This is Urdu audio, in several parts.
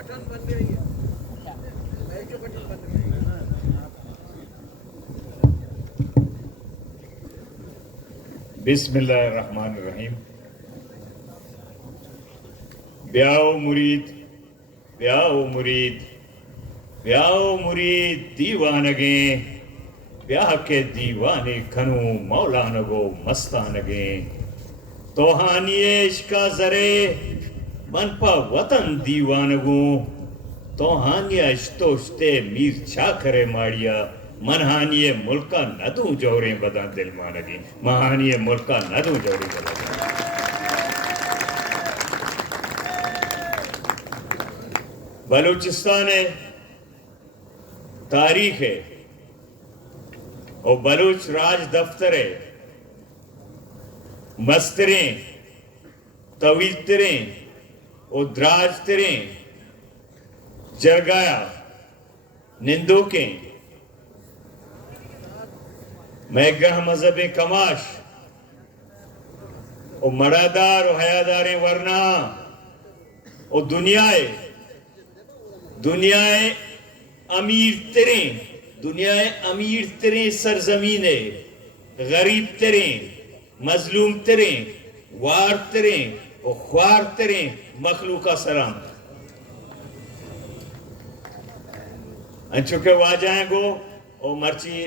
بسم اللہ الرحمن الرحیم. بیاؤ مرید بیاؤ مرید بیاؤ مرید دیوانگیں بیاہ کے دیوانے کھنوں مولانگو مستانگیں توہانی عشقا زرے من پا وطن دیوانگوں توہانی اشتوشتے میر چاکرے ماڑیا منہانی ملکا ندوں جوریں بدن دل مانگیں مہانی ملکا ندوں جوریں بدن دل. بلوچستان ہے تاریخ ہے اور بلوچ راج دفتر ہے مستریں طویل تریں اور دراج تریں جرگایا نندوکیں میگہ مذہب کماش اور مرادار اور حیاداریں ورنہ اور دنیائے امیر تریں سرزمینیں غریب تریں مظلوم تریں وار تریں اور خوار تریں مخلوقہ سلام. انچو کہ واجائیں گو اور مرچی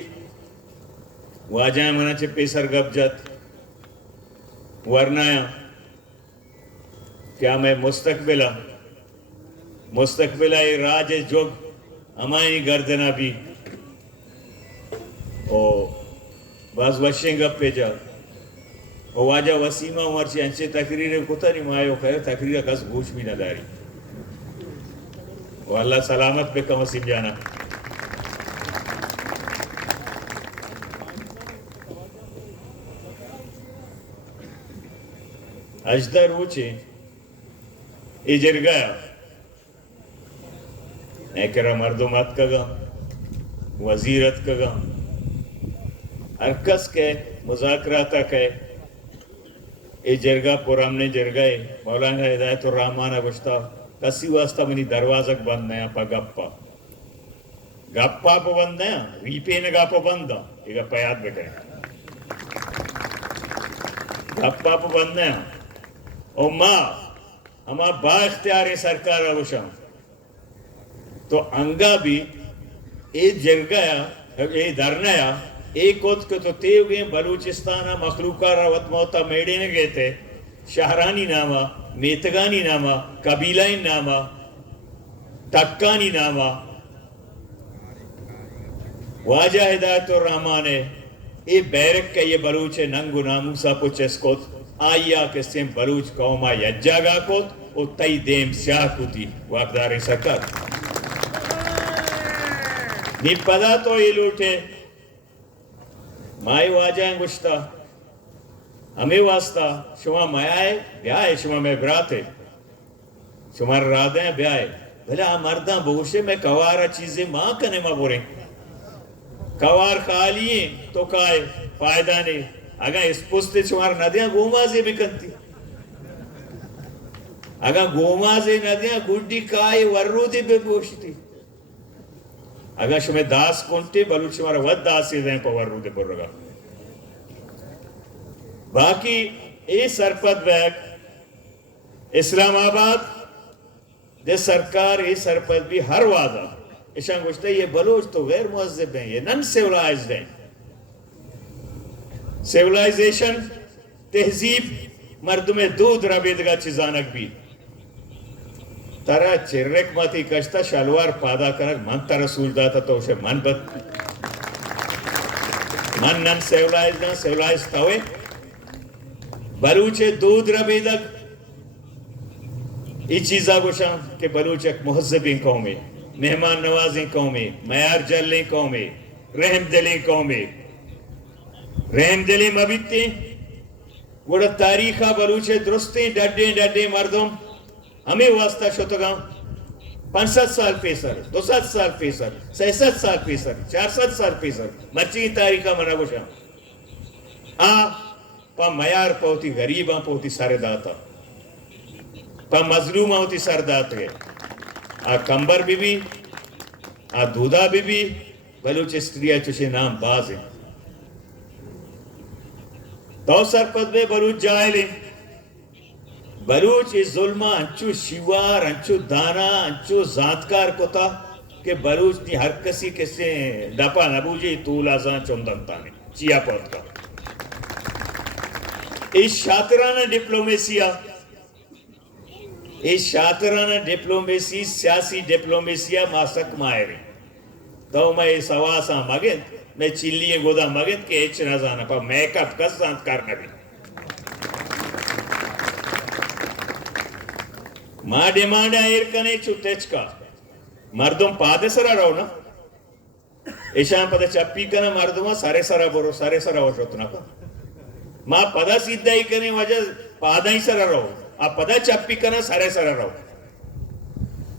واجائیں منا چھے پیسر گب جت ورنایا کیا میں مستقبلہ راج جوگ ہمائیں گردنا بھی اور بعض وشیں گپ پہ جا اور واجہ وسیمہ مرچی انچے تقریر کتا نہیں مائیو خیر تقریر کس گوش بھی نہ داری اور اللہ سلامت پہ کم وسیم جانا. اجدر روچے اجر گیا ایکرہ مردمات کا گا وزیرت کا گا ارکس کے مذاکراتہ کے ای جرگا پرامنے جرگائے مولانا ہدایت الرحمانہ گشتا کسی واسطہ منی دروازک بند نیا پا گپا پا بند نیا ریپے نگا پا بندا ایگا پیاد بکریں گپا پا بند نیا او ماں ہما با اختیار سرکار روشاں تو انگا بھی اے جرگایا اے درنایا ایک وقت کو تو تیو گئے بلوچستانہ مخلوقہ روت موتا میڑے نے گئے تھے شہرانی نامہ میتگانی نامہ قبیلائن نامہ تکانی نامہ واجہ ہدایت الرحمن ہے اے بیرک کے یہ بلوچ ننگو ناموسا پچھسکوت آئیا کسیم بلوچ قومہ یجا گا کوت او تئی دیم سیاہ کوتی واقدار سکت نی پدا تو یہ لوٹے مائی واجائیں گشتا ہمیں واسطہ شما مائے بیائے شما میں براتے شما رادیں بیائے بھلا مرداں بہوشے میں کوارا چیزیں ماں کنے ماں بوریں کوار خالییں تو کائے فائدہ نہیں اگر اس پستے شمار ندیاں گومازے بھی کنتی اگر گومازے ندیاں گھڑی کائے ورودی بھی بوشتی اگر شما داس کنٹے بلوچ شمارا ود داسی دیں پا ورودی پر رگا باقی اے سرپد بیگ اسلام آباد دے سرکار اے سرپد بھی ہر وعدہ اشان گوشتا ہے یہ بلوچ تو غیر مہذب ہیں یہ نن سیولائزڈ ہیں سیولائزیشن تہذیب مردم دودھ رابیدگا چیزانک بھی ترہ چرک ماتی کشتا شلوار پادا کرک من تا رسول داتا تو اسے من نن سیولائز تاوے بلوچ دودھ رابیدگ ای چیزا گوشاں کہ بلوچ ایک محذبین قومی مہمان نوازیں قومی معیار جلیں قومی رحم دلیں قومی رحم دلیں مبیتیں گوڑا تاریخہ بلوچے درستیں ڈڈیں مردم ہمیں واسطہ شتگاں 500 سال پیسر 200 سال پیسر 600 سال پیسر 400 سال پیسر مرچی تاریخہ منا گوشاں پا معیار پوتی غریباں پوتی سر داتا پا مظلوماں ہوتی سر دات گئے آ کمبر be a Dudhwa be Baloch استریا چوشے نام باز ہیں تو سرپد بے بلوچ جائلیں بلوچ اس ظلمہ انچو شیوار انچو دانا انچو ذاتکار کتا کہ بلوچ نی ہر کسی کسے ڈپا نبو جی تولا زان چندن تانے چیا پوت کا اس شاطرانہ ڈپلومیسی سیاسی ڈپلومیسیہ ماسک مائرے تو میں سواسا مگن میں چلیے گودا مگن کہ ایچ نظانا پا میک اپ کس زانت کرنا بھی ماں ڈیمانڈ آئیر کنے چھوٹیچ کا مردم پادے سرا رہو نا ایشان پدا چپی کنا مردم سارے سرا برو سارے سرا ہو شتنا پا ماں پدا سیدھا ہی کنے وجہ پادا ہی سرا رہو آپ پدا چپی کنا سارے سرا رہو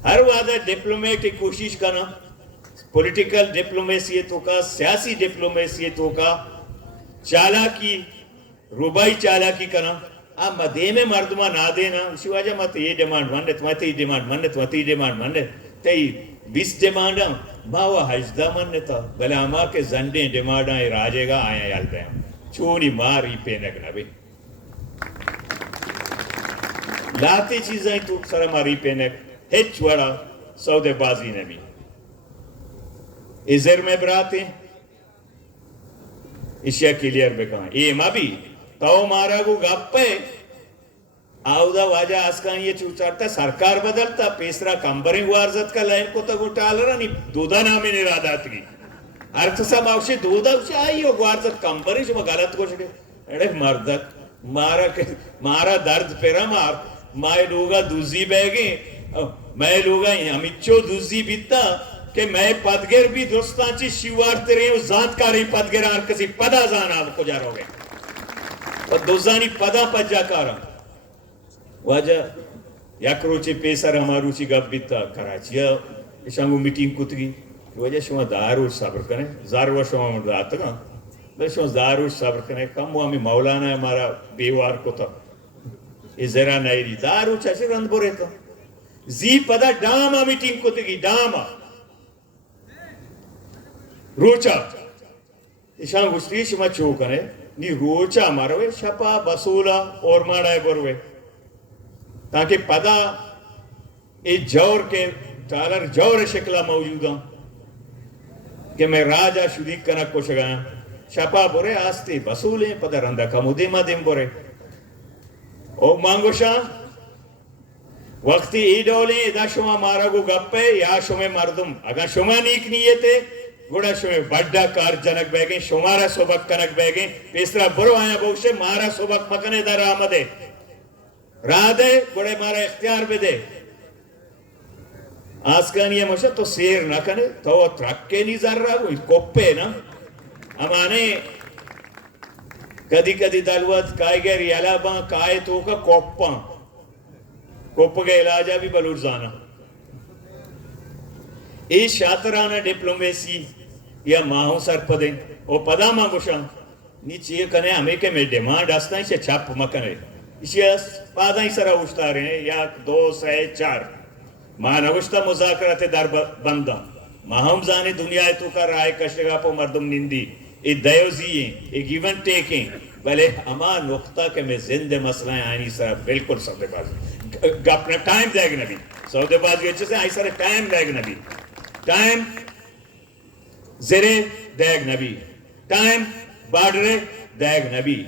ہر وعدہ ڈپلومیٹک کوشش کنا پولیٹیکل ڈپلومیسیتوں کا سیاسی ڈپلومیسیتوں کا چالاکی روبائی چالاکی کنا آپ مدے میں مردمہ نہ دینا اسی وجہ مت یہ ڈیمانڈ مندت مت یہ ڈیمانڈ مندت مت یہ ڈیمانڈ مندت تی 20 ڈیمانڈ ماں وہ حجدہ مندتا بلے ہما کے زنڈیں ڈیمانڈ آئے راجے گا آیا یالتے ہیں چونی ماری پہ نگنا بھی لاتے چیزیں تو سر ماری پہ نگ ہچ وڑا سودے بازی نبی ازر میں براتے اشیاء کلیر بکاں یہ ماں بھی تو مارا گو گپے آؤدہ واجہ آسکان یہ چوچارتا سرکار بدلتا پیسرا کمبرنگ وارزت کا لائن کو تا گو ٹالرا نہیں دودھا نامی نرادات کی ارتسا ماوشی دودھا اچھا آئی ہو وارزت کمبرنگ شما غلط کو شکے اڑے مردک مارا درد پیرا مائے لوگا دوزی بے گئے میں لوگا ہمیچو دوزی بیتا کہ میں پدگر بھی درستان چی شیوارتے رہے ہوں ذات کاری پدگر آر کسی پدا زانا کو جا رہو گے اور دوزانی پدا پجا کارا واجہ یک روچے پیسر ہمارو چی گب بیتا کراچی اشانگو میٹنگ کتگی وجہ شما دارو صبر کریں زارو شما مردات گا بل شما دارو صبر کریں کم وہ ہمیں مولانا ہے ہمارا بیوار کو تا یہ ذرا نائری دارو چاچے رند بو رہتا زی پدا ڈاما میٹنگ کتگی ڈاما روچا اشان گشتی شما چو کریں نی روچا ماروے شپا بسولا اور ماڑائے بروے تاکہ پدا ای جور کے ٹالر جور شکلہ موجود ہوں کہ میں راجہ شدیق کنک کو شگایا شپا برے آستے بسولیں پدا رندہ کمو دیما دیم برے او مانگو شاہ وقتی ای ڈولیں ادا شما مارا گو گپے یا شما مردم اگر شما نیک نیتے گوڑا شما بڑا کار جنک بے گئیں شمارا صبح کنک بے گئیں پیسرا برو آیا بوشے مارا صبح مکنے در آمدے راہ دے گوڑے مارا اختیار بے دے آسکانی یہ مشہ تو سیر نہ کنے تو وہ ترکے نہیں زر رہا گو کوپے نا ہمانے کدی کدی دلوت کائے گئے ریالا باں کائے تو کا کوپاں کوپ کے علاجہ بھی بلوٹ زانا ای شاطرانہ ڈپلومیسی یا ماہوں سر پدیں او پدا مانگو شاں نیچے کنے ہمیں کہ میں ڈیمانڈ آستا اسے چھاپ مکنے اسے پادا ہی سرا اوشتا رہے ہیں یا 2 سے 4 ماہ نوشتا مذاکرات در بندہ ماہم زانے دنیا تو کا رائے کشگا پو مردم نندی ای دیوزییں ای گیون ٹیکیں بلے اما نقطہ کہ میں زندہ مسئلہ آئینی سرا بالکل سودے بازی اپنا ٹائم دے گا نبی سودے بازی اچھے سے آئی سرا ٹائم دے گا نبی ٹائم زرے دیگ نبی ٹائم بارڈرے دیگ نبی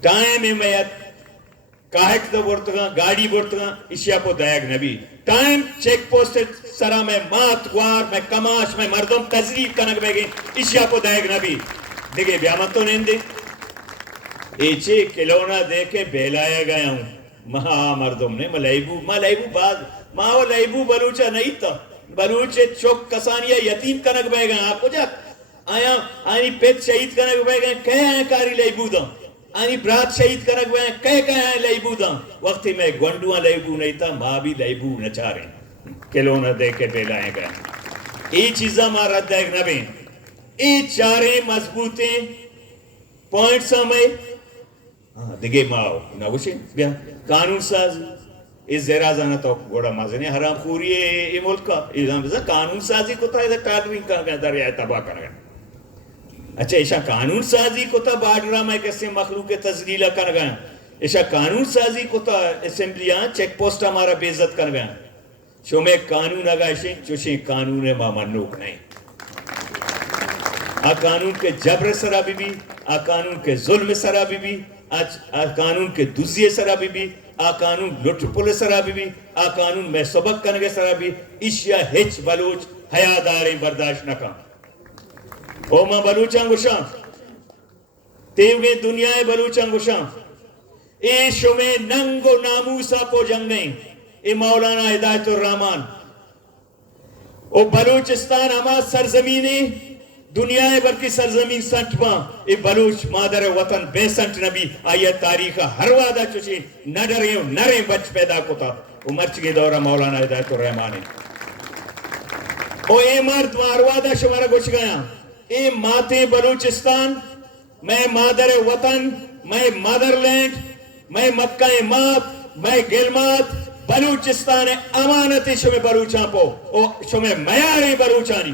ٹائم امیت کاہک دو برتگاں گاڑی برتگاں اشیاء کو دیگ نبی ٹائم چیک پوسٹ سرا میں مات گوار میں کماش میں مردم تذریب کنک بے گئیں اشیاء کو دیگ نبی دیکھے بیامت تو نہیں دے ایچے کلونا دے کے بیلایا گیا ہوں مہا مردم نے ملیبو بعد ماں وہ لیبو بلوچہ نہیں تھا بلوچے چوک کسانیہ یتیم کنک بے گئے آپ کو جات آیا آنی پیت شہید کنک بے گئے کہے آئے کاری لیبو دا آنی برات شہید کنک بے گئے کہے آئے لیبو دا وقتی میں گونڈوان لیبو نہیں تھا ماں بھی لیبو نچا رہے کلونہ دے کے بے لائے گئے ای چیزا مارا دیکھ نبین ای چارے مضبوطیں پوائنٹ سامے دیکھے ماں نگوشے بیا قانون ساز اس زیرہ زانا تو گوڑا مازنی حرام خوری ای ملک کا قانون سازی کو تا ایدہ ٹاڈوین کا گیا دریائے تباہ کر گیا. اچھا ایشا قانون سازی کو تا بارڈرہ میں کسی مخلوق تزلیلہ کر گیا. ایشا قانون سازی کو تا اسمبلیاں چیک پوسٹ ہمارا بے عزت کر گیا. شمیں قانون اگائشیں چوشیں قانون ما منوک نہیں. آ قانون کے جبر سرابی بھی, آ قانون کے ظلم سرابی بھی, آ قانون کے دزیے سرابی بھی, آ قانون لٹ پل سرابی بھی, آ قانون میں سبق کنگے سرابی. اشیا ہچ بلوچ حیاداریں برداشت نہ کن. او ماں بلوچاں گوشاں تیوگے دنیا بلوچاں گوشاں اے شمیں ننگ و ناموسا پو جنگیں. اے مولانا ہدایت الرحمان او بلوچستان ہما سرزمینی دنیا بر کی سرزمین سنٹ ماں اے بلوچ مادر وطن بے سنٹ نبی آیا تاریخ ہر وعدہ چوشی نہ ڈریں نہ ریں بچ پیدا کوتا وہ مرچ کے دورہ مولانا ہدایت الرحمان. او اے مرد مار وعدہ شمارا گوش گیا اے ماتے بلوچستان میں مادر وطن میں مادر لینڈ میں مکہ مات میں گلمات بلوچستان امانتی شمیں بلوچاں پو او شمیں میاری بلوچانی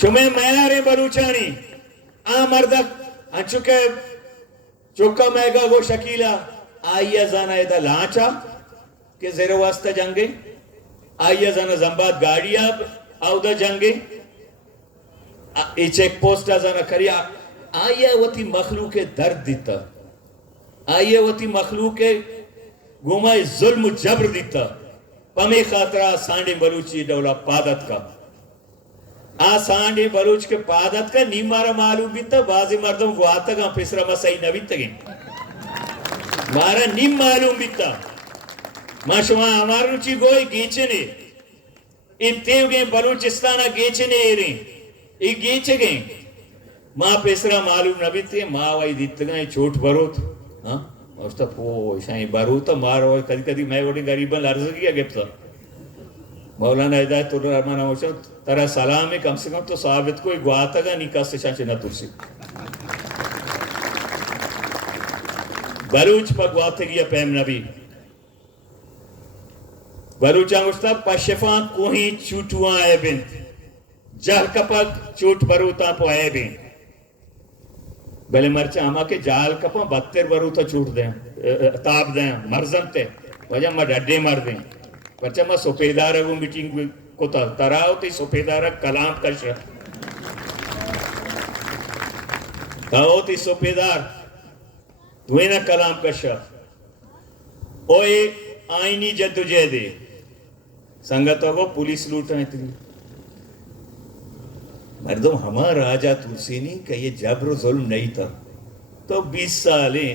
شمیں میاری بلوچانی آمردک انچکے چکا میگا گو شکیلہ آئیہ زانا ایدہ لانچا کہ زیر واسطہ جنگے آئیہ زانا زنباد گاڑیا آودہ جنگے ای چیک پوسٹا زانا کریا آئیہ وطی مخلوق درد دیتا آئیے وطی مخلوق گمائے ظلم و جبر دیتا پمی خاطرہ سانڈے بلوچی دولا پادت کا سانڈے بلوچ کے پادت کا نیم مارا معلوم بیتا بازی مردم گواتا گا پسرا مسائی نبیتا گئیں مارا نیم معلوم بیتا ما شما ہمارا روچی گوئی گیچنے انتیو گئیں بلوچستانا گیچنے رہیں ایک گیچے گئیں ماں پسرا معلوم نبیتے ماں وائی دیتا گئیں چوٹ بروت اوستا پو شاہیں باروتا مارا ہوئے کدی کدی میں وڑی غریباں لرز کیا گپتا مولانا ہدایت الرحمان ہوشا ترہ سلام ہے کم سے کم تو ثابت کوئی گواتا گا نکاح سے شانچے نہ ترسی بلوچ پا گواتا گیا پیم نبی بلوچاں گوشتا پشفان کوہیں چوٹوان اے بنت جہل کپک چوٹ بروتا پو اے بنت بلے مرچہ ہما کے جال کپاں بہتر بروتا چھوٹ دیں تاب دیں مرزم تے وجہ ما ڈڈے مر دیں پرچہ ما سپیدارہ وہ میٹنگ کو تراؤ تی سپیدارہ کلام کشا تاؤ تی سپیدار دوینا کلام کشا اوے آئینی جدو جے دے سنگتوں کو پولیس لوٹا ہے تری مردم ہمارا راجہ ترسینی کہ یہ جبر و ظلم نہیں تھا تو 20 سالیں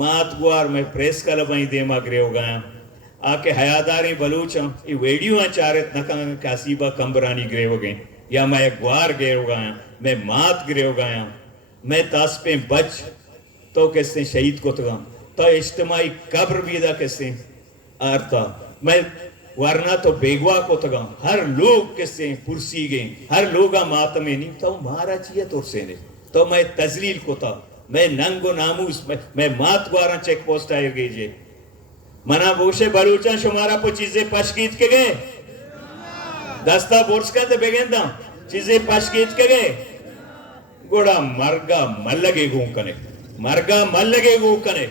مات گوار میں پریس کا لبائیں دیما گرے ہو گیا آکے حیاداریں بلوچاں یہ ویڈیو چارت نکاں کاسیبہ کمبرانی گرے ہو گئیں یا میں گوار گرے ہو گیا میں مات گرے ہو گیا میں تاس پہ بچ تو کسے شہید کو تگا تو اجتماعی قبر بیدہ کسے آرتا میں ورنہ تو بیگوا کو تگا ہر لوگ کسے پرسی گئیں ہر لوگا ماتمیں نہیں تو مارا چیئے تو سے نے تو میں تزلیل کو تا میں ننگ و ناموس میں مات گوارا چیک پوسٹ آئے گئی جے منا بوشے بلوچاں شمارا پو چیزیں پشکیت کے گئے دستا بورس کا تے بگیندہ چیزیں پشکیت کے گئے گوڑا مرگا مل لگے گوں کنے مرگا مل لگے گوں کنے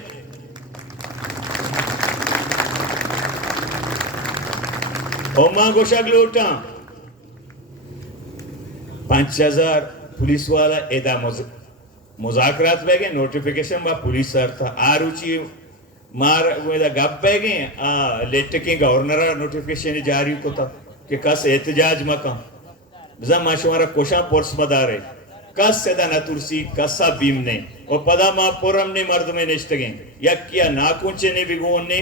اوما گوشک لوٹاں 5000 پولیس والا ایدہ مذاکرات بے گئے نوٹیفیکیشن با پولیس سر تھا آروچی مار ایدہ گپ بے گئے لیٹکیں گورنرہ نوٹیفیکیشن جاری کو تھا کہ کس احتجاج مکان بزا ما شمارا کوشاں پورس مدارے کس سیدہ نترسی کسا بیم نے اور پدا ما پورم نے مردمیں نشتگیں یک کیا ناکونچے نے بگون نے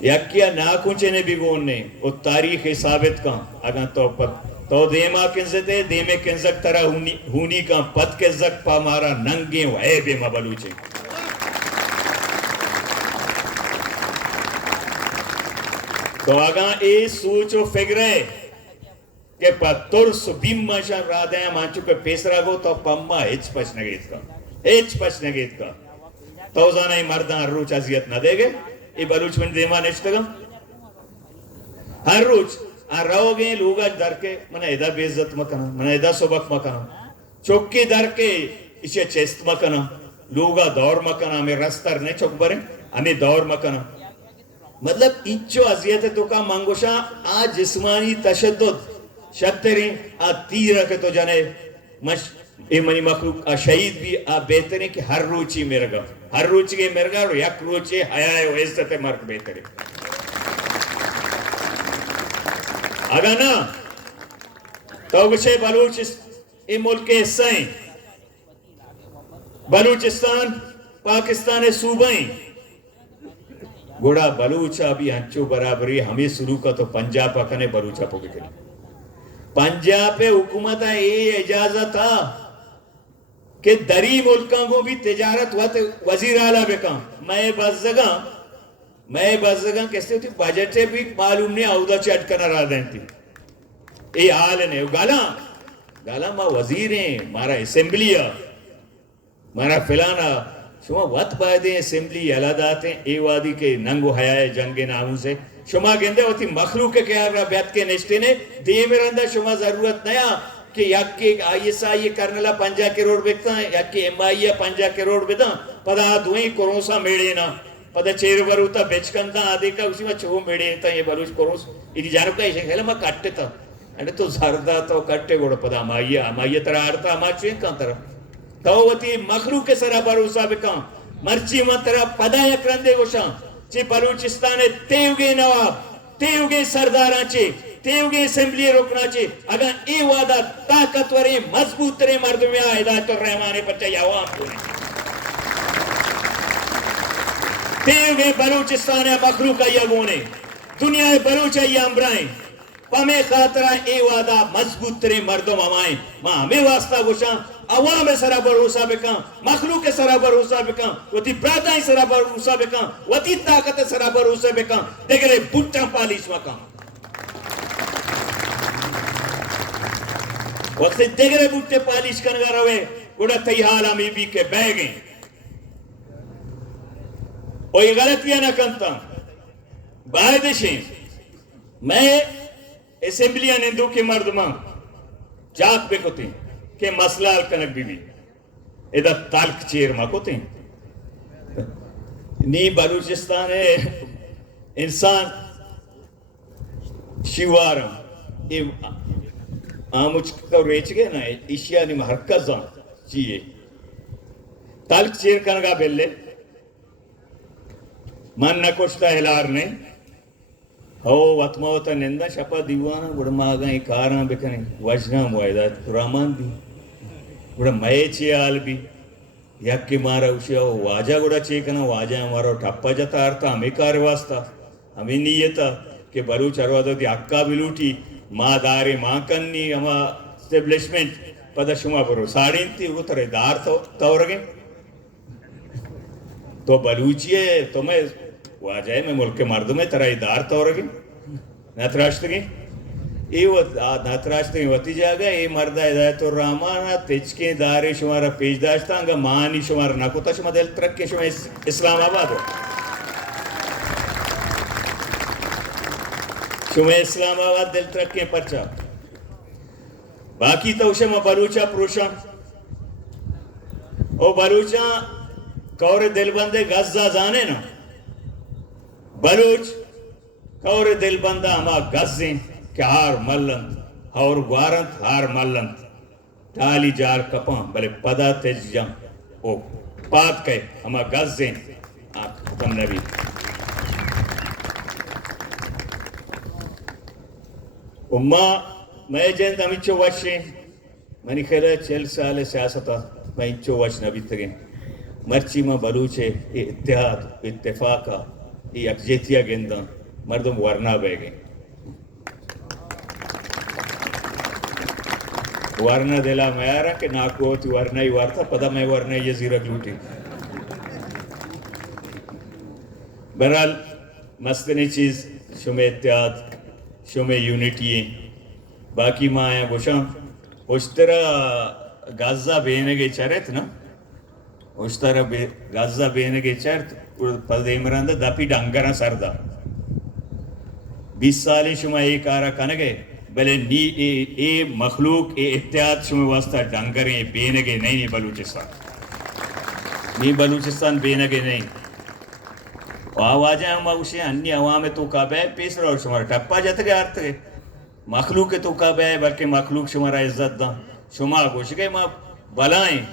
یکیا ناکونچے نے بگون نے وہ تاریخ ثابت کان اگر تو دیما کنزتے دیمے کنزک ترہ ہونی کان پت کنزک پا مارا ننگیں و عیبے مبلوچے تو اگر اے سوچ و فکر ہے کہ پا ترس بیم ماشا را دیں مانچو کہ پیسرا گو تو پا ما ہچ پچ نگیت کا توزانه مردان هر روز اذیت ندیگه ای بلوچ من دیما نشتگم هر روز راوگه لوگا درکه من ایدا بیزت مکنم من ایدا سبک مکنم چوکی درکه ایشه چست مکنم لوگا دور مکنم ہمیں رستر نہیں چوک بریں ہمیں دور مکنم مطلب ایچو اذیت تو کا منگوشا آ جسمانی تشدد شتریں آ تیر کے تو جانے اے منی مخلوق آ شہید بھی آ بہتریں کہ ہر روچی مرگا ہر روچی کے مرگا اور یک روچی حیاء و عزت مرگ بہتریں اگر نا توگشے بلوچ ای ملک حصہ بلوچستان پاکستان صوبائیں گوڑا بلوچا بھی ہنچو برابری ہمیں سلوکا تو پنجاب پکنے بلوچا پوگے کلی پنجاب پہ حکومت یہ اجازت تھا کہ دری ملکوں کو بھی تجارت وزیر اعلیٰ بکاں میں بزگاں کیسے ہوتی بجٹے بھی معلوم نہیں آودہ چیٹ کرنا رہا دیں تھی یہ حال نہیں گالا ماں وزیر ہیں مارا اسمبلی ہے مارا فلانا شما وقت بائدیں اسمبلی علادات ہیں اے وادی کے ننگو حیائے جنگ ناموں سے شما گندے ہوتی مخلوق کے کیا رہا بیت کے نشتے نے دے میرندہ شما ضرورت نیا کہ یک کے آئی سا یہ کرنلا 50 کروڑ بکتا ہے یک کے ایم آئی 50 کروڑ بکتا پدا دوئیں کروسا میڑے نا پدا چیر بروتا بیچکندہ آدھے کا اسی میں چھو میڑے تا یہ بلوچ کروس ایدی جانب کا ایشے خیلہ میں کٹتے تا انڈے تو زردہ تو کٹتے گوڑا پدا مائیہ ترہ آرتا ہما چوئیں کان طرف تووتی مخلوق کے سرہ بروسا بکان مرچی من ترہ پدا یک رندے گوشان چی بلوچستان تیوگے نواب تیوگے سرداران چی تیوگے اسمبلی روکنا چی اگر ای وعدہ طاقتورے مضبوط ترے مردمی ہدایت الرحمانے پر چاہیے عوام پونے تیوگے بلوچستان مخلوق یگونے دنیا بلوچ امبرائیں پمیں خاطرہ اے وعدہ مضبوط ترے مردم ہمائیں ماں ہمیں واسطہ گوشان عوام سرا بھروسہ بکان مخلوق سرا بھروسہ بکان وتی برادائی سرا بھروسہ بکان وتی طاقت سرا بھروسہ بکان دیکھرے بوٹا پالیش مکان وقت دیکھرے بوٹے پالیش کنگا روے گوڑا تی حالا میں بھی کے بہ گئیں وہی غلطیاں نہ کنتا باہدشیں میں اسمبلیاں نندو کے مردمان جاک بے کتی کہ مسئلہ کنک بی بی ادھا تالک چیر ماں کو تین نی بلوچستان ہے انسان شیوارم آموچ کا ریچ گئے نا اشیاء نیم حرکت زان چیئے تالک چیر کنگا بیلے من نہ کشتا ہلار نے ہو وطموتا نندہ شپا دیوانا گوڑا ماغاں کاراں بکنے وجنہ موائدات قرامان بھی گوڑا مئے چی آل بھی یک کی مارا اوشیا واجہ گوڑا چیکنا واجہ ہمارا ٹھپا جاتا آرتا ہمیں کار واسطہ ہمیں نیتا کہ بلوچ اروادہ دی اکا بلوٹی ماں دارے ماں کنی ہما اسٹیبلیشمنٹ پدا شما برو ساڑین تھی وہ ترے دار تورگیں تو بلوچی ہے تو میں واجہ میں ملک مردم ہے ترہ دار تورگیں نتراشتگیں نتراشتگیں وطی جاگا یہ مردہ ہدایت الرحمانہ تجکیں دارے شمارا پیش داشتا انگا مانی شمارا نکوتا شما دل ترک کے شما اسلام آباد ہو شما اسلام آباد دل ترک کے پرچا باقی تو شما بلوچا پروشا او بلوچا کور دل بندے غزہ زانے نا بلوچ کور دل بندہ ہما غزیں کہ ہار ملند اور گوارند ہار ملند ٹالی جار کپاں بلے پدا تیج جام او پات کہے ہما غزیں ختم نبی اممہ میں جند ہم انچو وشیں منی خیلہ 40 سال سیاستہ میں انچو وش نبی تگیں مرچی میں بلوچے یہ اتحاد اتفاقہ یہ اکجیتیہ گندہ مردم ورنہ بے گئیں ورنہ دلا میں آ رہا کہ ناکو ہوتی ورنہ ہی وارتا پدا میں ورنہ یہ زیرہ گلوٹی بہرحال مستنی چیز شمع اتحاد شمع یونٹی ہیں باقی ماں آیا گوشاں اشترہ غزہ بینے گئی چاہ رہے تھے نا اس طرح غزہ بینے کے چرت پد عمران دا دپی ڈنگرہ سردا 20 سالی شما ایک آرہ کنگے بلے نی اے مخلوق اے اتحاد شما واسطہ ڈنگریں بینے کے نہیں بلوچستان بینے کے نہیں آوازیں ہم اوشے انی عوام تو کعبہ پیس رہا اور شمار ٹپا جاتا گئے آرتا گئے مخلوق تو کعبہ بلکہ مخلوق شمارا عزت دا شما گوش گئے ما بلائیں